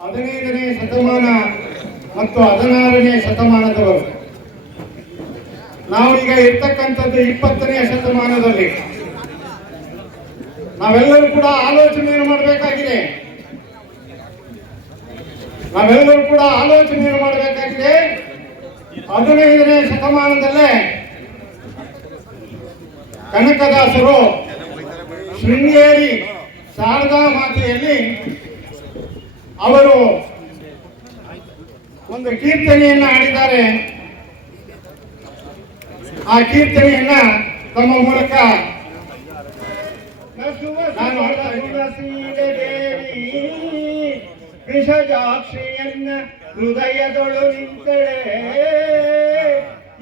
ಹದಿನೈದನೇ ಶತಮಾನ ಮತ್ತು ಹದಿನಾರನೇ ಶತಮಾನದವರು. ನಾವೀಗ ಇರ್ತಕ್ಕಂಥದ್ದು ಇಪ್ಪತ್ತನೇ ಶತಮಾನದಲ್ಲಿ. ನಾವೆಲ್ಲರೂ ಕೂಡ ಆಲೋಚನೆಯನ್ನು ಮಾಡಬೇಕಾಗಿದೆ. ನಾವೆಲ್ಲರೂ ಕೂಡ ಆಲೋಚನೆಯನ್ನು ಮಾಡಬೇಕಾಗಿದೆ. ಹದಿನೈದನೇ ಶತಮಾನದಲ್ಲೇ ಕನಕದಾಸರು ಶೃಂಗೇರಿ ಶಾರದಾ ಮಾತೆಯಲ್ಲಿ ಅವರು ಒಂದು ಕೀರ್ತನೆಯನ್ನ ಆಡಿದ್ದಾರೆ ಆ ಕೀರ್ತನೆಯನ್ನ ತಮ್ಮ ಮೂಲಕ ನಾನು ಹಾಡ್ತಾ ಇದ್ದೀನಿ. ದೇವಿ ವಿಷಜಾಕ್ಷಿಯನ್ನ ಹೃದಯದೊಳು ನಿಂತಳೆ.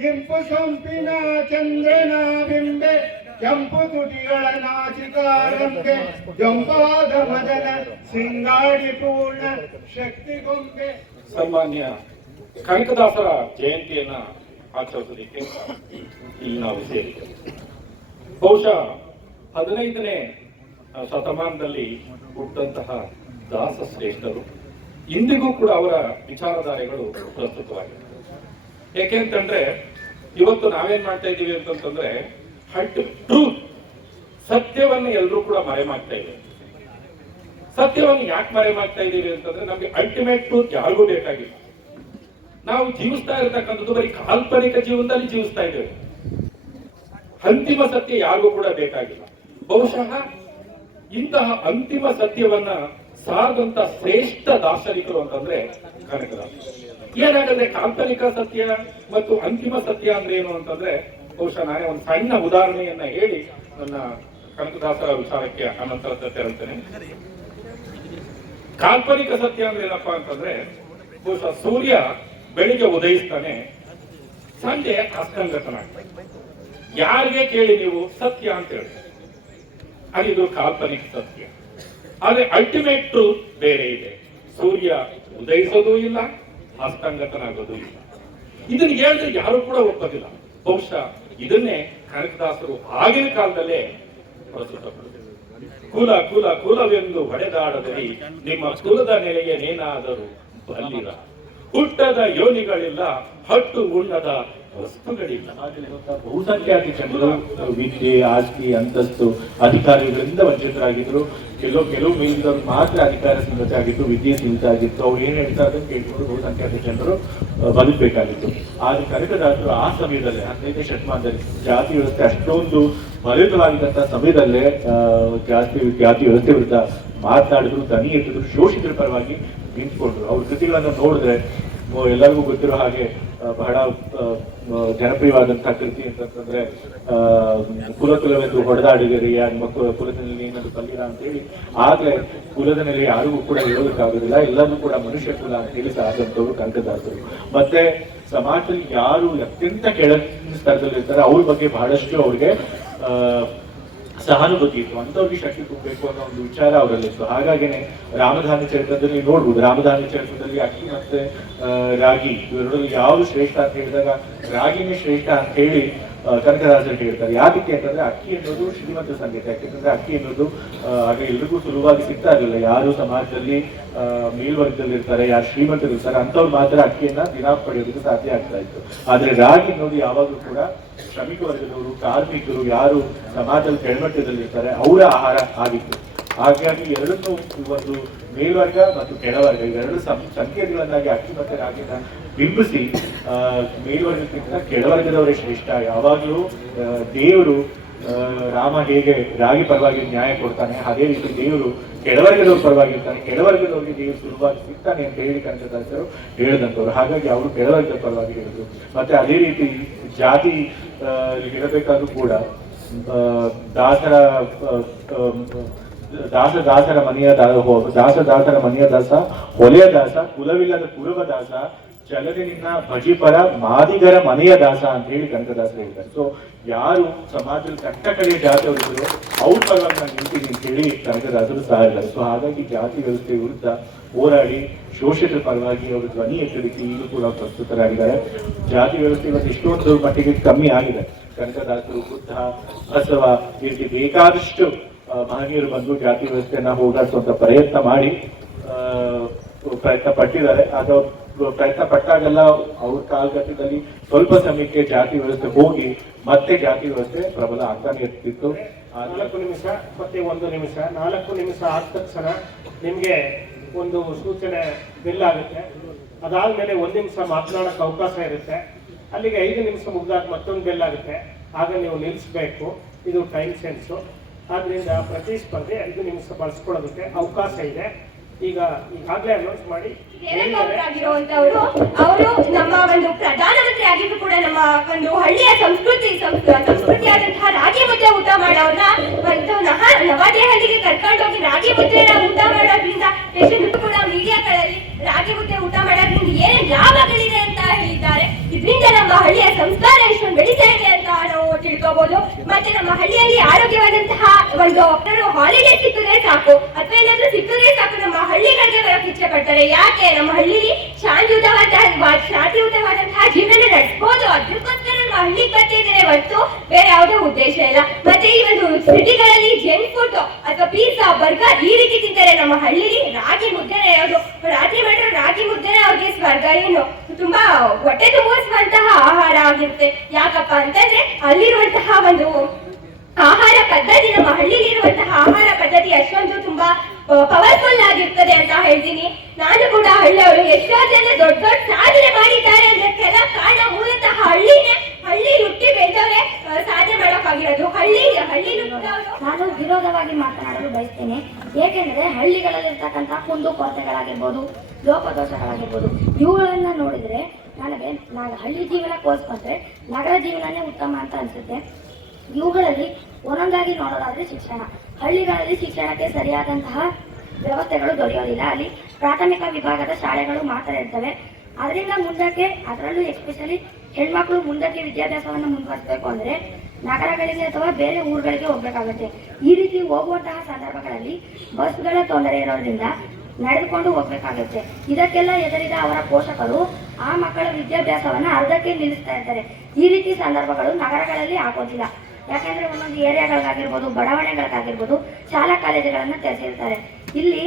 ಇಂಪು ಸೊಂಪಿನ ಚಂದ್ರನ ಬಿಂಬೆ. ಕೆಂಪು ತುಟಿಗಳ ನಾಚಿಕಾರಂಬೆ ಜಂಪಾದ ಮದನ ಸಿಂಗಾಡಿ ಪೂರ್ಣ ಶಕ್ತಿಗೊಂಬೆ. ಸನ್ಮಾನ್ಯ ಕನಕದಾಸರ ಜಯಂತಿಯನ್ನ ಆಚರಿಸಲಿಕ್ಕೆ ಇಲ್ಲಿ ನಾವು ಸೇರಿದ್ದೇವೆ. ಬಹುಶಃ ಹದಿನೈದನೇ ಶತಮಾನದಲ್ಲಿ ಹುಟ್ಟಂತಹ ದಾಸ ಶ್ರೇಷ್ಠರು ಇಂದಿಗೂ ಕೂಡ ಅವರ ವಿಚಾರಧಾರೆಗಳು ಪ್ರಸ್ತುತವಾಗಿವೆ. ಯಾಕೆಂತಂದ್ರೆ ಇವತ್ತು ನಾವೇನ್ ಮಾಡ್ತಾ ಇದ್ದೀವಿ ಅಂತಂತಂದ್ರೆ ಹಟ್ ಟ್ರೂತ್ ಸತ್ಯವನ್ನು ಎಲ್ಲರೂ ಕೂಡ ಮರೆ ಮಾಡ್ತಾ ಇದ್ದೇವೆ ಸತ್ಯವನ್ನು ಯಾಕೆ ಮರೆ ಮಾಡ್ತಾ ಇದ್ದೀವಿ ಅಂತಂದ್ರೆ ನಮ್ಗೆ ಅಲ್ಟಿಮೇಟ್ ಟ್ರೂತ್ ಯಾರಿಗೂ ಬೇಕಾಗಿಲ್ಲ. ನಾವು ಜೀವಿಸ್ತಾ ಇರತಕ್ಕಂಥದ್ದು ಬರೀ ಕಾಲ್ಪನಿಕ ಜೀವನದಲ್ಲಿ ಜೀವಿಸ್ತಾ ಇದ್ದೇವೆ. ಅಂತಿಮ ಸತ್ಯ ಯಾರಿಗೂ ಕೂಡ ಬೇಕಾಗಿಲ್ಲ. ಬಹುಶಃ ಇಂತಹ ಅಂತಿಮ ಸತ್ಯವನ್ನ ಸಾರದಂತ ಶ್ರೇಷ್ಠ ದಾರ್ಶನಿಕರು ಅಂತಂದ್ರೆ ಕನಕದಾಸ. ಏನಾಗಂದ್ರೆ ಕಾಲ್ಪನಿಕ ಸತ್ಯ ಮತ್ತು ಅಂತಿಮ ಸತ್ಯ ಅಂದ್ರೆ ಏನು ಅಂತಂದ್ರೆ ಬಹುಶಃ ನಾನೇ ಒಂದು ಸಣ್ಣ ಉದಾಹರಣೆಯನ್ನ ಹೇಳಿ ನನ್ನ ಕನಕದಾಸರ ವಿಚಾರಕ್ಕೆ ಅನಂತರ ತೆರಳ್ತೇನೆ ಕಾಲ್ಪನಿಕ ಸತ್ಯ ಅಂದ್ರೆ ಏನಪ್ಪಾ ಅಂತಂದ್ರೆ, ಬಹುಶಃ ಸೂರ್ಯ ಬೆಳಿಗ್ಗೆ ಉದಯಿಸ್ತಾನೆ, ಸಂಜೆ ಅಸ್ತಂಗತನಾಗ್ತಾನೆ. ಯಾರಿಗೆ ಕೇಳಿ ನೀವು ಸತ್ಯ ಅಂತ ಹೇಳ್ತಾರೆ ಹಾಗಿದು ಕಾಲ್ಪನಿಕ ಸತ್ಯ. ಆದ್ರೆ ಅಲ್ಟಿಮೇಟ್ ಟ್ರೂತ್ ಬೇರೆ ಇದೆ. ಸೂರ್ಯ ಉದಯಿಸೋದು ಇಲ್ಲ, ಅಸ್ತಂಗತನಾಗೋದು ಇಲ್ಲ. ಇದನ್ನ ಹೇಳಿದ್ರೆ ಯಾರು ಕೂಡ ಒಪ್ಪೋದಿಲ್ಲ. ಬಹುಶಃ ಇದನ್ನೇ ಕನಕದಾಸರು ಆಗಿನ ಕಾಲದಲ್ಲೇ ಕುಲ ಕುಲ, ಕುಲವೆಂದು ಹೊಡೆದಾಡದಲ್ಲಿ ನಿಮ್ಮ ಕುಲದ ನೆಲೆಯನೇನಾದರೂ ಬಲ್ಲಿರ? ಹುಟ್ಟದ ಯೋನಿಗಳಿಲ್ಲ, ಹಟ್ಟು ಉಣ್ಣದ ವಸ್ತುಗಳಿಲ್ಲ. ಬಹುಸಂಖ್ಯಾತ ಜನರು ವಿದ್ಯೆ, ಆಸ್ತಿ, ಅಂತಸ್ತು, ಅಧಿಕಾರಿಗಳಿಂದ ವಂಚಿತರಾಗಿದ್ರು ಕೆಲವು ಕೆಲವು ಮೇಲಿದ್ದವ್ರು ಮಾತ್ರ ಅಧಿಕಾರ ಸೀಮಿತ ಆಗಿತ್ತು ವಿದ್ಯೆ ಸೀಮಿತ ಆಗಿತ್ತು ಅವ್ರು ಏನ್ ಹೇಳ್ತಾರೆ ಅದನ್ನ ಕೇಳ್ಕೊಂಡು ಬಹುಸಂಖ್ಯಾತ ಜನರು ಬದುಕಬೇಕಾಗಿತ್ತು ಆದ್ರೆ ಕನಕದಾಸರು ಆ ಸಮಯದಲ್ಲಿ, ಹದಿನೈದನೇ ಶತಮಾನದಲ್ಲಿ ಜಾತಿ ವ್ಯವಸ್ಥೆ ಅಷ್ಟೊಂದು ಬಲಿತವಾಗಿದ್ದಂತ ಸಮಯದಲ್ಲೇ ಜಾತಿ ಜಾತಿ ವ್ಯವಸ್ಥೆ ವಿರುದ್ಧ ಮಾತಾಡಿದ್ರು ದನಿ ಇಟ್ಟಿದ್ರು ಶೋಷಿತರ ಪರವಾಗಿ ನಿಂತ್ಕೊಂಡ್ರು. ಅವ್ರ ಕೃತಿಗಳನ್ನ ನೋಡಿದ್ರೆ ಎಲ್ಲರಿಗೂ ಗೊತ್ತಿರೋ ಹಾಗೆ ಬಹಳ ಜನಪ್ರಿಯವಾದಂತಹ ಕೃತಿ ಅಂತಂದ್ರೆ ಕುಲಕುಲವೆಂದು ಹೊಡೆದಾಡಿದಿರಿ ನಿಮ್ಮ ಕುಲದಲ್ಲಿ ಏನಾದ್ರು ಕಲ್ಲಿರ ಅಂತ ಹೇಳಿ. ಆದ್ರೆ ಕುಲದ ನೆಲೆ ಯಾರಿಗೂ ಕೂಡ ಹೇಳೋದಕ್ಕಾಗೋದಿಲ್ಲ, ಎಲ್ಲರೂ ಕೂಡ ಮನುಷ್ಯ ಕುಲ ಅಂತ ಹೇಳಿ ಸಾದಂತವ್ರು ಕನಕದಾಸರು ಮತ್ತೆ, ಸಮಾಜದಲ್ಲಿ ಯಾರು ಅತ್ಯಂತ ಕೆಳ ಸ್ತರದಲ್ಲಿ ಇರ್ತಾರೆ ಅವ್ರ ಬಗ್ಗೆ ಬಹಳಷ್ಟು ಅವ್ರಿಗೆ ಸಹಾನುಭೂತಿ ಇತ್ತು ಅಂತವ್ರಿಗೆ ಶಕ್ತಿ ತುಂಬಬೇಕು ಅನ್ನೋ ಒಂದು ವಿಚಾರ ಅವರಲ್ಲಿತ್ತು ಹಾಗಾಗಿನೇ ರಾಮಧಾನ್ಯ ಚರಿತ್ರದಲ್ಲಿ ನೋಡ್ಬೋದು. ರಾಮಧಾನ್ಯ ಚರಿತ್ರದಲ್ಲಿ ಅಕ್ಕಿ ಮತ್ತೆ ರಾಗಿ ಇವೆರಡರಲ್ಲಿ ಯಾವುದು ಶ್ರೇಷ್ಠ ಅಂತ ಹೇಳಿದಾಗ ರಾಗಿನೇ ಶ್ರೇಷ್ಠ ಅಂತ ಹೇಳಿ ಕನಕದಾಸರು ಹೇಳ್ತಾರೆ. ಯಾಕೆ ಅಂತಂದ್ರೆ ಅಕ್ಕಿ ಅನ್ನೋದು ಶ್ರೀಮಂತ ಸಂಗೀತ. ಯಾಕೆಂದ್ರೆ ಅಕ್ಕಿ ಅನ್ನೋದು ಆಗ ಎಲ್ರಿಗೂ ಸುಲಭವಾಗಿ ಸಿಗ್ತಾ ಇರಲಿಲ್ಲ. ಯಾರು ಸಮಾಜದಲ್ಲಿ ಮೇಲ್ವರ್ಗದಲ್ಲಿ ಇರ್ತಾರೆ ಯಾರು ಶ್ರೀಮಂತರು ಇರ್ತಾರೆ ಅಂತವ್ರು ಮಾತ್ರ ಅಕ್ಕಿಯನ್ನ ದಿನ ಪಡೆಯೋದಕ್ಕೆ ಸಾಧ್ಯ ಆಗ್ತಾ ಇತ್ತು. ಆದ್ರೆ ರಾಗಿ ಅನ್ನೋದು ಯಾವಾಗಲೂ ಕೂಡ ಶ್ರಮಿಕ ವರ್ಗದವರು, ಕಾರ್ಮಿಕರು, ಯಾರು ಸಮಾಜದಲ್ಲಿ ಕೆಳಮಟ್ಟದಲ್ಲಿ ಇರ್ತಾರೆ ಅವರ ಆಹಾರ ಆಗಿತ್ತು. ಹಾಗಾಗಿ ಎರಡನ್ನೂ ಒಂದು ಮೇಲ್ವರ್ಗ ಮತ್ತು ಕೆಳವರ್ಗ, ಇವೆರಡು ಸಂ- ಸಂಕೇತಗಳನ್ನಾಗಿ ಅಕ್ಕಿ ಮತ್ತೆ ರಾಗಿನ ಬಿಂಬಿಸಿ ಮೇಲ್ವರ್ಗಕ್ಕಿಂತ ಕೆಳವರ್ಗದವರೇ ಶ್ರೇಷ್ಠ. ಯಾವಾಗಲೂ ದೇವರು ರಾಮ ಹೇಗೆ ರಾಗಿ ಪರವಾಗಿ ನ್ಯಾಯ ಕೊಡ್ತಾನೆ, ಅದೇ ರೀತಿ ದೇವರು ಕೆಳವರ್ಗದವ್ರ ಪರವಾಗಿರ್ತಾನೆ. ಕೆಳವರ್ಗದವ್ರಿಗೆ ದೇವರು ಸುಲಭವಾಗಿ ಸಿಗ್ತಾನೆ ಅಂತ ಹೇಳಿ ಕನಕದಾಸರು ಹೇಳಿದಂಥವ್ರು. ಹಾಗಾಗಿ ಅವರು ಕೆಳವರ್ಗದ ಪರವಾಗಿ ಹೇಳಿದ್ರು ಮತ್ತೆ ಅದೇ ರೀತಿ ಜಾತಿ ಹೇಳಬೇಕಾದ್ರೂ ಕೂಡ ದಾಸರ ದಾಸ, ದಾಸರ ಮನೆಯ ದಾಸ, ದಾಸರ ಮನೆಯ ದಾಸ, ಹೊಲೆಯ ದಾಸ, ಕುಲವಿಲ್ಲದ ಕುರುಬ ದಾಸ ಚಲನೆ ನಿನ್ನ ಭಜಿಪರ ಮಾದಿಗರ ಮನೆಯ ದಾಸ ಅಂತ ಹೇಳಿ ಕನಕದಾಸ ಹೇಳ್ತಾರೆ ಸೊ ಯಾರು ಸಮಾಜದಲ್ಲಿ ಕಟ್ಟ ಜಾತಿ ಜಾತಿಯವರಿದ್ರು ಅವ್ರ ಪರವಾಗಿ ನಾನು ನಿಂತೀನಿ ಅಂತ ಹೇಳಿ ಕನಕದಾಸರು ಸಹ ಇಲ್ಲ ಸೊ ಹಾಗಾಗಿ ಜಾತಿ ವ್ಯವಸ್ಥೆ ವಿರುದ್ಧ ಹೋರಾಡಿ ಶೋಷಿತರ ಪರವಾಗಿ ಅವರು ಧ್ವನಿ ಎತ್ತರಿಸಿ ಈಗಲೂ ಕೂಡ ಪ್ರಸ್ತುತರಾಗಿದ್ದಾರೆ. ಜಾತಿ ವ್ಯವಸ್ಥೆ ಇವತ್ತು ಎಷ್ಟೊಂದು ಮಟ್ಟಿಗೆ ಕಮ್ಮಿ ಆಗಿದೆ. ಕನಕದಾಸರು ಬುದ್ಧ, ಬಸವ ಇದಕ್ಕೆ ಬೇಕಾದಷ್ಟು ಮಹನೀಯರು ಬಂದು ಜಾತಿ ವ್ಯವಸ್ಥೆಯನ್ನ ಹೋಗಾಡಿಸುವಂತ ಪ್ರಯತ್ನ ಮಾಡಿ ಪ್ರಯತ್ನ ಪಟ್ಟಿದ್ದಾರೆ. ಅದು ಪ್ರಯತ್ನ ಪಟ್ಟಾಗೆಲ್ಲ ಅವ್ರ ಕಾಲಘಟ್ಟದಲ್ಲಿ ಸ್ವಲ್ಪ ಸಮಯಕ್ಕೆ ಜಾತಿ ವ್ಯವಸ್ಥೆ ಹೋಗಿ ಮತ್ತೆ ಜಾತಿ ವ್ಯವಸ್ಥೆ ಪ್ರಬಲ ಆಗ್ತಾನೆ ಇರ್ತಿತ್ತು. ನಾಲ್ಕು ನಿಮಿಷ ಮತ್ತೆ ಒಂದು ನಿಮಿಷ, ನಾಲ್ಕು ನಿಮಿಷ ಆದ ತಕ್ಷಣ ನಿಮಗೆ ಒಂದು ಸೂಚನೆ ಬಿಲ್ ಆಗುತ್ತೆ. ಅದಾದ್ಮೇಲೆ ಒಂದು ನಿಮಿಷ ಮಾತನಾಡಕ್ ಅವಕಾಶ ಇರುತ್ತೆ. ಅಲ್ಲಿಗೆ ಐದು ನಿಮಿಷ ಮುಗಿದಾಗ ಮತ್ತೊಂದು ಬೆಲ್ ಆಗುತ್ತೆ. ಆಗ ನೀವು ನಿಲ್ಲಿಸ್ಬೇಕು. ಇದು ಟೈಮ್ ಸೆನ್ಸು ಆದ್ರಿಂದ ಪ್ರತಿಸ್ಪರ್ಧೆ ಐದು ನಿಮಿಷ ಬಳಸ್ಕೊಳ್ಳೋದಕ್ಕೆ ಅವಕಾಶ ಇದೆ. ಈಗ ಈಗಾಗಲೇ ಅನೌನ್ಸ್ ಮಾಡಿ. ದೇವೇಗೌಡರಾಗಿರುವಂತವರು ಅವರು ನಮ್ಮ ಒಂದು ಪ್ರಧಾನಮಂತ್ರಿ ಆಗಿದ್ರು ಕೂಡ ನಮ್ಮ ಒಂದು ಹಳ್ಳಿಯ ಸಂಸ್ಕೃತಿ ಸಂಸ್- ಸಂಸ್ಕೃತಿಯಾದಂತಹ ರಾಗಿ ಮುದ್ದೆ ಊಟ ಮಾಡೋರ್ನ ಒಂದು ನವದೆಹಲಿಗೆ ಕರ್ಕೊಂಡೋಗಿ ರಾಗಿ ಮುದ್ದೆನ ಊಟ ಮಾಡೋದ್ರಿಂದ ಎಷ್ಟು ಕೂಡ ಮೀಡಿಯಾಗಳಲ್ಲಿ ರಾಗಿ ಮುದ್ದೆ ಊಟ ಮಾಡೋದ್ರಿಂದ ಏನೇ ಲಾಭಗಳಿದೆ ಅಂತ ಹೇಳಿದ್ದಾರೆ. ಇದರಿಂದ ನಮ್ಮ ಹಳ್ಳಿಯ ಸಂಸ್ಕಾರ ಎಷ್ಟೊಂದು ಬೆಳೀತಾ ಇದೆ ತಿಳ್ಕೋಬಹುದು ಮತ್ತೆ ನಮ್ಮ ಹಳ್ಳಿಯಲ್ಲಿ ಆರೋಗ್ಯವಾದಂತಹ ಒಂದು ಹಾಲಿಡೇ ಸಿಕ್ಕಿದ್ರೆ ಸಾಕು. ಅಥವಾ ಏನಾದ್ರೂ ಸಿಕ್ಕಿದ್ರೆ ಸಾಕು. ನಮ್ಮ ಹಳ್ಳಿಗಳಿಗೆ ಬರೋಕೆ ಇಚ್ಛೆ ಪಡ್ತಾರೆ ಯಾಕೆ? ನಮ್ಮ ಹಳ್ಳಿಲಿ ಶಾಂತಿಯುತವಾದ ಶಾಂತಿಯುತವಾದಂತಹ ಜೀವನ ನಡೆಸಬಹುದು ಅದಕ್ಕೋಸ್ಕರ ನಮ್ಮ ಹಳ್ಳಿಗೆ ಬರ್ತಿದ್ದೇನೆ ಹೊರತು ಬೇರೆ ಯಾವುದೇ ಉದ್ದೇಶ ಇಲ್ಲ. ಮತ್ತೆ ಈ ಒಂದು ಸಿಟಿಗಳಲ್ಲಿ ಜಂಕ್ ಫುಡ್ ಅಥವಾ ಪಿಜ್ಜಾ ಬರ್ಗರ್ ಈ ರೀತಿ ತಿಂತಾರೆ ನಮ್ಮ ಹಳ್ಳಿಲಿ. ರಾಗಿ ಮುದ್ದೆನೆ ಯಾವುದು? ರಾತ್ರಿ ಮಾಡಿರೋ ರಾಗಿ ಮುದ್ದೆನೆ ಅವ್ರಿಗೆ ಸ್ವರ್ಗ ಏನು? ತುಂಬಾ ಹೊಟ್ಟೆ ತುಂಬಿಸುವಂತಹ ಆಹಾರ ಆಗಿರುತ್ತೆ. ಯಾಕಪ್ಪ ಅಂತಂದ್ರೆ ಅಲ್ಲಿರುವಂತಹ ಒಂದು ಆಹಾರ ಪದ್ಧತಿ, ನಮ್ಮ ಹಳ್ಳಿಲಿ ಇರುವಂತಹ ಆಹಾರ ಪದ್ಧತಿ ಅಷ್ಟೊಂದು ತುಂಬಾ ಪವರ್ಫುಲ್ ಆಗಿರ್ತದೆ ಅಂತ ಹೇಳ್ತೀನಿ. ನಾನು ಕೂಡ ಹಳ್ಳಿಯವರು ಎಷ್ಟೋ ಜನ ದೊಡ್ಡ ದೊಡ್ಡ ಸಾಧನೆ ಮಾಡಿದ್ದಾರೆ ಅದಕ್ಕೆಲ್ಲ ಕಾರಣ ಮೂಲತಃ ಹಳ್ಳಿನೇ, ಹಳ್ಳಿ ಹುಟ್ಟಿ ಬೆಳೆದವರೇ ಸಾಧನೆ ಮಾಡೋಕ್ಕಾಗಿರೋದು. ಹಳ್ಳಿ ಹಳ್ಳಿ ನಾನು ವಿರೋಧವಾಗಿ ಮಾತನಾಡಲು ಬಯಸ್ತೇನೆ. ಏಕೆಂದರೆ ಹಳ್ಳಿಗಳಲ್ಲಿರ್ತಕ್ಕಂಥ ಕುಂದು ಕೊರತೆಗಳಾಗಿರ್ಬೋದು ಲೋಪದೋಷಗಳಾಗಿರ್ಬೋದು. ಇವುಗಳನ್ನ ನೋಡಿದ್ರೆ ನನಗೆ ನಾನು ಹಳ್ಳಿ ಜೀವನ ನಗರ ಜೀವನನೇ ಉತ್ತಮ ಅಂತ ಅನ್ಸುತ್ತೆ. ಇವುಗಳಲ್ಲಿ ಒಂದೊಂದಾಗಿ ನೋಡೋದಾದ್ರೆ ಶಿಕ್ಷಣ. ಹಳ್ಳಿಗಳಲ್ಲಿ ಶಿಕ್ಷಣಕ್ಕೆ ಸರಿಯಾದಂತಹ ವ್ಯವಸ್ಥೆಗಳು ದೊರೆಯೋದಿಲ್ಲ. ಅಲ್ಲಿ ಪ್ರಾಥಮಿಕ ವಿಭಾಗದ ಶಾಲೆಗಳು ಮಾತ್ರ ಇರ್ತವೆ. ಅದರಿಂದ ಮುಂದಕ್ಕೆ, ಅದರಲ್ಲೂ ಎಸ್ಪೆಷಲಿ ಹೆಣ್ಮಕ್ಳು ಮುಂದಕ್ಕೆ ವಿದ್ಯಾಭ್ಯಾಸವನ್ನು ಮುಂದುವರಿಸಬೇಕು ಅಂದರೆ ನಗರಗಳಿಗೆ ಅಥವಾ ಬೇರೆ ಊರುಗಳಿಗೆ ಹೋಗ್ಬೇಕಾಗುತ್ತೆ. ಈ ರೀತಿ ಹೋಗುವಂತಹ ಸಂದರ್ಭಗಳಲ್ಲಿ ಬಸ್ಗಳ ತೊಂದರೆ ಇರೋದ್ರಿಂದ ನಡೆದುಕೊಂಡು ಹೋಗ್ಬೇಕಾಗುತ್ತೆ. ಇದಕ್ಕೆಲ್ಲ ಎದುರಿದ ಅವರ ಪೋಷಕರು ಆ ಮಕ್ಕಳ ವಿದ್ಯಾಭ್ಯಾಸವನ್ನು ಅರ್ಧಕ್ಕೆ ನಿಲ್ಲಿಸ್ತಾ ಇರ್ತಾರೆ ಈ ರೀತಿ ಸಂದರ್ಭಗಳು ನಗರಗಳಲ್ಲಿ ಆಗೋದಿಲ್ಲ. ಯಾಕಂದ್ರೆ ಒಂದೊಂದು ಏರಿಯಾಗಳಿಗಾಗಿರ್ಬೋದು, ಬಡಾವಣೆಗಳಿಗಾಗಿರ್ಬೋದು, ಶಾಲಾ ಕಾಲೇಜುಗಳನ್ನು ತೆರೆಸಿರ್ತಾರೆ. ಇಲ್ಲಿ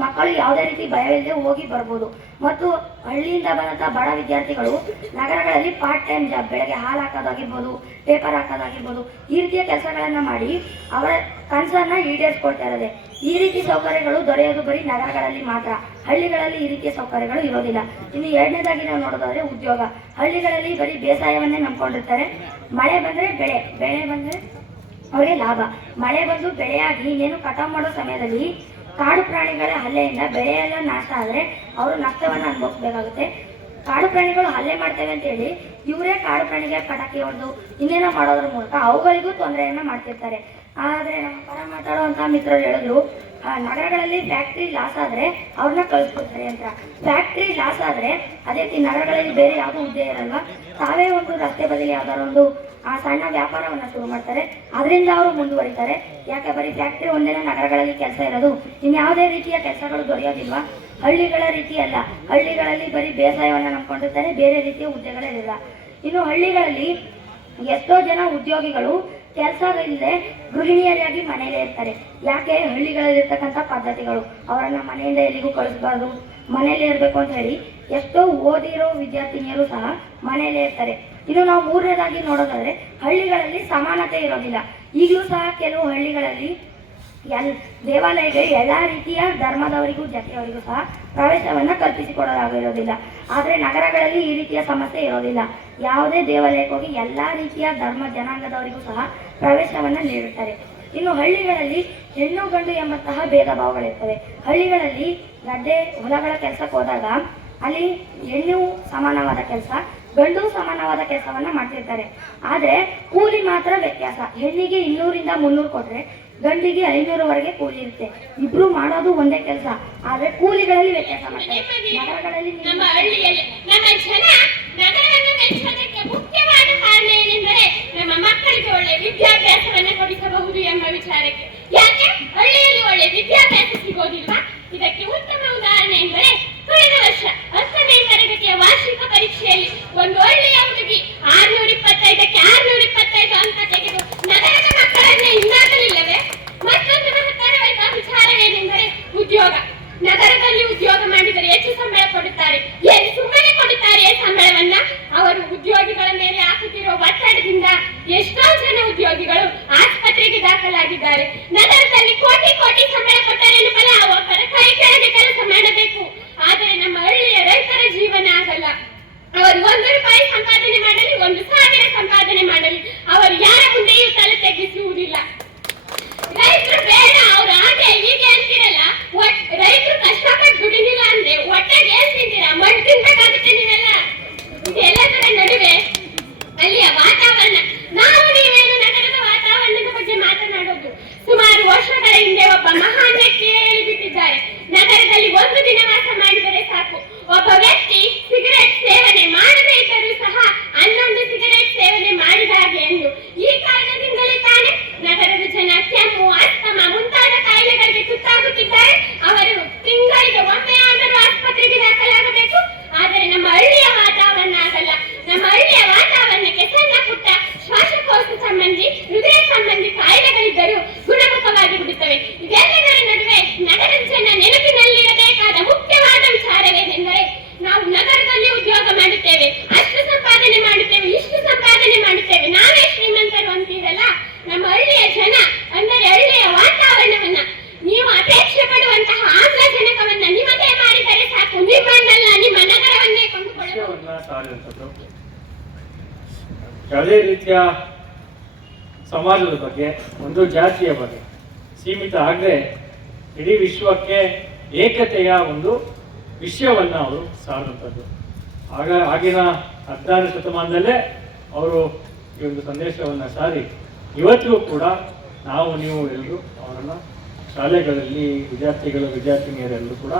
ಮಕ್ಕಳು ಯಾವುದೇ ರೀತಿ ಭಯವಿಲ್ಲದೆ ಹೋಗಿ ಬರ್ಬೋದು. ಮತ್ತು ಹಳ್ಳಿಯಿಂದ ಬಂದಂತಹ ಬಡ ವಿದ್ಯಾರ್ಥಿಗಳು ನಗರಗಳಲ್ಲಿ ಪಾರ್ಟ್ ಟೈಮ್ ಜಾಬ್ ಬೆಳಗ್ಗೆ ಹಾಲು ಹಾಕೋದಾಗಿರ್ಬೋದು ಪೇಪರ್ ಹಾಕೋದಾಗಿರ್ಬೋದು, ಈ ರೀತಿಯ ಕೆಲಸಗಳನ್ನು ಮಾಡಿ ಅವರ ಕನ್ಸರ್ನ ಈಡೇರಿಸ್ಕೊಳ್ತಾ ಇರೋದೆ. ಈ ರೀತಿ ಸೌಕರ್ಯಗಳು ದೊರೆಯೋದು ಬರೀ ನಗರಗಳಲ್ಲಿ ಮಾತ್ರ. ಹಳ್ಳಿಗಳಲ್ಲಿ ಈ ರೀತಿಯ ಸೌಕರ್ಯಗಳು ಇರೋದಿಲ್ಲ. ಇನ್ನು ಎರಡನೇದಾಗಿ ನಾವು ನೋಡೋದಾದ್ರೆ ಉದ್ಯೋಗ. ಹಳ್ಳಿಗಳಲ್ಲಿ ಬರೀ ಬೇಸಾಯವನ್ನೇ ನಂಬ್ಕೊಂಡಿರ್ತಾರೆ. ಮಳೆ ಬಂದ್ರೆ ಬೆಳೆ ಬೆಳೆ ಬಂದ್ರೆ ಅವರಿಗೆ ಲಾಭ. ಮಳೆ ಬಂದು ಬೆಳೆಯಾಗಿ ಏನು ಕಟಾವು ಮಾಡೋ ಸಮಯದಲ್ಲಿ ಕಾಡು ಪ್ರಾಣಿಗಳ ಹಲ್ಲೆಯಿಂದ ಬೆಳೆ ಎಲ್ಲ ನಾಶ ಆದರೆ ಅವರು ನಷ್ಟವನ್ನು ಅನುಭವಿಸಬೇಕಾಗುತ್ತೆ. ಕಾಡು ಪ್ರಾಣಿಗಳು ಹಲ್ಲೆ ಮಾಡ್ತೇವೆ ಅಂತ ಹೇಳಿ ಇವರೇ ಕಾಡು ಪ್ರಾಣಿಗೆ ಪಟಾಕಿ ಹೊಡೆದು ಇನ್ನೇನೋ ಮಾಡೋದ್ರ ಮೂಲಕ ಅವುಗಳಿಗೂ ತೊಂದರೆಯನ್ನ ಮಾಡ್ತಿರ್ತಾರೆ. ಆದರೆ ನಮ್ಮ ಪರ ಮಾತಾಡುವಂತ ಮಿತ್ರರು ಹೇಳಿದ್ರು ನಗರಗಳಲ್ಲಿ ಫ್ಯಾಕ್ಟ್ರಿ ಲಾಸ್ ಆದರೆ ಅವ್ರನ್ನ ಕಳಿಸ್ಕೊಡ್ತಾರೆ ಅಂತ. ಫ್ಯಾಕ್ಟ್ರಿ ಲಾಸ್ ಆದರೆ ಅದೇ ರೀತಿ ನಗರಗಳಲ್ಲಿ ಬೇರೆ ಯಾವುದೂ ಹುದ್ದೆ ಇರಲ್ವಾ? ತಾವೇ ಒಂದು ರಸ್ತೆ ಬದಿಲಿ ಯಾವ್ದಾರು ಒಂದು, ಆ ಸಣ್ಣ ವ್ಯಾಪಾರವನ್ನು ಶುರು ಮಾಡ್ತಾರೆ. ಅದರಿಂದ ಅವರು ಮುಂದುವರಿತಾರೆ. ಯಾಕೆ ಬರೀ ಫ್ಯಾಕ್ಟ್ರಿ ಒಂದೇನ ನಗರಗಳಲ್ಲಿ ಕೆಲಸ ಇರೋದು? ಇನ್ಯಾವುದೇ ರೀತಿಯ ಕೆಲಸಗಳು ದೊರೆಯೋದಿಲ್ವಾ? ಹಳ್ಳಿಗಳ ರೀತಿ ಅಲ್ಲ. ಹಳ್ಳಿಗಳಲ್ಲಿ ಬರೀ ಬೇಸಾಯವನ್ನು ನಂಬ್ಕೊಂಡಿರ್ತಾರೆ. ಬೇರೆ ರೀತಿಯ ಹುದ್ದೆಗಳಿರಲ್ಲ ಇನ್ನು ಹಳ್ಳಿಗಳಲ್ಲಿ ಎಷ್ಟೋ ಜನ ಉದ್ಯೋಗಿಗಳು ಕೆಲಸ ಇಲ್ಲದೆ ಗೃಹಿಣಿಯರಾಗಿ ಮನೆಯಲ್ಲೇ ಇರ್ತಾರೆ. ಯಾಕೆ? ಹಳ್ಳಿಗಳಲ್ಲಿರ್ತಕ್ಕಂಥ ಪದ್ಧತಿಗಳು. ಅವರನ್ನ ಮನೆಯಿಂದ ಎಲ್ಲಿಗೂ ಕಳಿಸ್ಬಾರ್ದು. ಮನೆಯಲ್ಲೇ ಇರಬೇಕು ಅಂತ ಹೇಳಿ ಎಷ್ಟೋ ಓದಿರೋ ವಿದ್ಯಾರ್ಥಿನಿಯರು ಸಹ ಮನೆಯಲ್ಲೇ ಇರ್ತಾರೆ. ಇನ್ನು ನಾವು ಮೂರನೇದಾಗಿ ನೋಡೋದಾದ್ರೆ ಹಳ್ಳಿಗಳಲ್ಲಿ ಸಮಾನತೆ ಇರೋದಿಲ್ಲ. ಈಗಲೂ ಸಹ ಕೆಲವು ಹಳ್ಳಿಗಳಲ್ಲಿ ಎಲ್ ದೇವಾಲಯಕ್ಕೆ ಎಲ್ಲ ರೀತಿಯ ಧರ್ಮದವರಿಗೂ ಜಾತಿಯವರಿಗೂ ಸಹ ಪ್ರವೇಶವನ್ನು ಕಲ್ಪಿಸಿಕೊಡಲಾಗಿರೋದಿಲ್ಲ. ಆದರೆ ನಗರಗಳಲ್ಲಿ ಈ ರೀತಿಯ ಸಮಸ್ಯೆ ಇರೋದಿಲ್ಲ. ಯಾವುದೇ ದೇವಾಲಯಕ್ಕೆ ಹೋಗಿ ಎಲ್ಲ ರೀತಿಯ ಧರ್ಮ ಜನಾಂಗದವರಿಗೂ ಸಹ ಪ್ರವೇಶವನ್ನು ನೀಡುತ್ತಾರೆ. ಇನ್ನು ಹಳ್ಳಿಗಳಲ್ಲಿ ಹೆಣ್ಣು ಗಂಡು ಎಂಬಂತಹ ಭೇದ ಭಾವಗಳಿರ್ತವೆ ಹಳ್ಳಿಗಳಲ್ಲಿ ಗದ್ದೆ, ಹೊಲಗಳ ಕೆಲಸಕ್ಕೆ ಹೋದಾಗ ಅಲ್ಲಿ ಹೆಣ್ಣು ಸಮಾನವಾದ ಕೆಲಸ, ಗಂಡು ಸಮಾನವಾದ ಕೆಲಸವನ್ನ ಮಾಡ್ತಿರ್ತಾರೆ. ಆದರೆ ಕೂಲಿ ಮಾತ್ರ ವ್ಯತ್ಯಾಸ. ಹೆಣ್ಣಿಗೆ ಇನ್ನೂರಿಂದ ಮುನ್ನೂರು ಕೊಟ್ರೆ ಗಂಡಿಗೆ ಐನೂರವರೆಗೆ ಕೂಲಿ ಇರುತ್ತೆ. ಇಬ್ರು ಮಾಡೋದು ಒಂದೇ ಕೆಲಸ. ಆದ್ರೆ ಕೂಲಿಗಳಲ್ಲಿ ವ್ಯತ್ಯಾಸ ಮಾಡ್ತಾರೆ. ನಗರಗಳಲ್ಲಿ ನಮ್ಮ ಹಳ್ಳಿಯಲ್ಲಿ ನಮ್ಮ ಜನ ನಗರವನ್ನು ಮೆಚ್ಚೋದಕ್ಕೆ ಮುಖ್ಯವಾದ ಕಾರಣ ಏನೆಂದರೆ ನಮ್ಮ ಮಕ್ಕಳಿಗೆ ಒಳ್ಳೆ ವಿದ್ಯಾಭ್ಯಾಸವನ್ನು ಕೊಡಿಸಬಹುದು ಎಂಬ ವಿಚಾರಕ್ಕೆ. ಯಾಕೆ? ಹಳ್ಳಿಯಲ್ಲಿ ಒಳ್ಳೆ ವಿದ್ಯಾಭ್ಯಾಸ ಸಿಗೋದಿಲ್ವಾ? ಇದಕ್ಕೆ ಉತ್ತಮ ಉದಾಹರಣೆ ಎಂದರೆ ಕಳೆದ ವರ್ಷ ಹತ್ತನೇ ತರಗತಿಯ ವಾರ್ಷಿಕ ಪರೀಕ್ಷೆಯಲ್ಲಿ ಒಂದು ಒಳ್ಳೆಯ ಹುಡುಗಿ ಆರ್ನೂರ ಇಪ್ಪತ್ತೈದಕ್ಕೆ ಆರ್ನೂರ ಸಮಾಜದ ಬಗ್ಗೆ, ಒಂದು ಜಾತಿಯ ಬಗ್ಗೆ. ಸೀಮಿತ ಆಗದೆ ಇಡೀ ವಿಶ್ವಕ್ಕೆ ಏಕತೆಯ ಒಂದು ವಿಷಯವನ್ನ ಅವರು ಸಾರಿದಂಥದ್ದು ಆಗ ಆಗಿನ ಹದಿನಾರು ಶತಮಾನದಲ್ಲೇ ಅವರು ಈ ಒಂದು ಸಂದೇಶವನ್ನ ಸಾರಿ, ಇವತ್ತಿಗೂ ಕೂಡ ನಾವು, ನೀವು ಎಲ್ಲರೂ ಅವರನ್ನ ಶಾಲೆಗಳಲ್ಲಿ ವಿದ್ಯಾರ್ಥಿಗಳು, ವಿದ್ಯಾರ್ಥಿನಿಯರೆಲ್ಲರೂ ಕೂಡ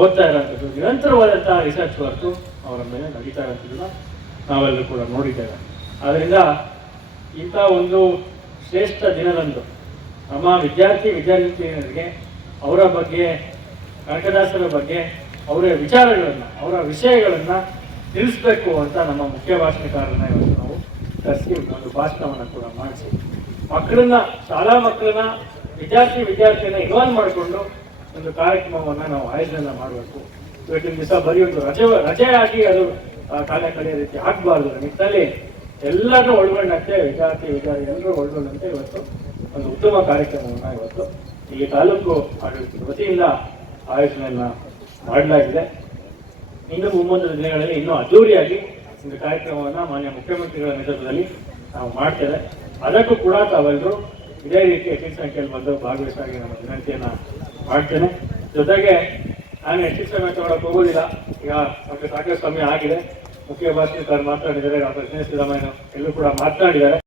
ಓದ್ತಾ ಇರೋಂಥದ್ದು ನಿರಂತರವಾದಂತಹ ರಿಸರ್ಚ್ ವರ್ಕು ಅವರ ಮೇಲೆ ನಡೀತಾ ಇರೋಂಥದ್ದನ್ನ ನಾವೆಲ್ಲರೂ ಕೂಡ ನೋಡಿದ್ದೇವೆ. ಆದ್ದರಿಂದ ಇಂಥ ಒಂದು ಶ್ರೇಷ್ಠ ದಿನದಂದು ನಮ್ಮ ವಿದ್ಯಾರ್ಥಿ ವಿದ್ಯಾರ್ಥಿನಿಯರಿಗೆ ಅವರ ಬಗ್ಗೆ, ಕನಕದಾಸರ ಬಗ್ಗೆ ಅವರ ವಿಚಾರಗಳನ್ನು, ಅವರ ವಿಷಯಗಳನ್ನು ತಿಳಿಸ್ಬೇಕು ಅಂತ ನಮ್ಮ ಮುಖ್ಯ ಭಾಷಣಕಾರರನ್ನ ಇವತ್ತು ನಾವು ಕರೆಸಿ ಒಂದು ಭಾಷಣವನ್ನು ಕೂಡ ಮಾಡಿಸಿ. ಮಕ್ಕಳನ್ನ, ಶಾಲಾ ಮಕ್ಕಳನ್ನ, ವಿದ್ಯಾರ್ಥಿ ವಿದ್ಯಾರ್ಥಿನ ಇನ್ವಾಲ್ವ್ ಮಾಡಿಕೊಂಡು ಒಂದು ಕಾರ್ಯಕ್ರಮವನ್ನು ನಾವು ಆಯೋಜನೆ ಮಾಡಬೇಕು. ಇವತ್ತಿನ ದಿವಸ ಬರೀ ಒಂದು ರಜೆ ಆಗಿ ಅದು ಕಾಲ ಕಳೆಯೋ ರೀತಿ ಆಗಬಾರ್ದು ನಿಟ್ಟಿನಲ್ಲಿ ಎಲ್ಲರನ್ನೂ ಒಳಗೊಂಡಂತೆ ವಿದ್ಯಾರ್ಥಿ ವಿದ್ಯಾರ್ಥಿ ಎಲ್ಲರೂ ಒಳಗೊಂಡಂತೆ ಇವತ್ತು ಒಂದು ಉತ್ತಮ ಕಾರ್ಯಕ್ರಮವನ್ನ ಇವತ್ತು ಇಲ್ಲಿ ತಾಲೂಕು ಆಡಳಿತದ ವತಿಯಿಂದ ಆಯೋಜನೆಯನ್ನ ಮಾಡಲಾಗಿದೆ. ಇನ್ನು ಮುಂಬರುವ ದಿನಗಳಲ್ಲಿ ಇನ್ನೂ ಅದ್ದೂರಿಯಾಗಿ ಒಂದು ಕಾರ್ಯಕ್ರಮವನ್ನ ಮಾನ್ಯ ಮುಖ್ಯಮಂತ್ರಿಗಳ ನೇತೃತ್ವದಲ್ಲಿ ನಾವು ಮಾಡ್ತೇವೆ. ಅದಕ್ಕೂ ಕೂಡ ತಾವೆಲ್ಲರೂ ಇದೇ ರೀತಿ ಹೆಚ್ಚಿನ ಸಂಖ್ಯೆಯಲ್ಲಿ ಬಂದು ಭಾಗವಹಿಸಾಗಿ ನಮ್ಮ ವಿನಂತಿಯನ್ನ ಮಾಡ್ತೇನೆ. ಜೊತೆಗೆ ನಾನು ಹೆಚ್ಚಿನ ಸಮಯ ತಗೊಳಕ್ ಹೋಗೋದಿಲ್ಲ. ಈಗ ಸಾಕಷ್ಟು ಸಮಯ ಆಗಿದೆ. ಮುಖ್ಯ ಭಾಷಣಕಾರರು ಮಾತನಾಡಿದ್ದಾರೆ ಡಾಕ್ಟರ್ ಸಿದ್ದರಾಮಯ್ಯ ಎಲ್ಲರೂ ಕೂಡ ಮಾತನಾಡಿದ್ದಾರೆ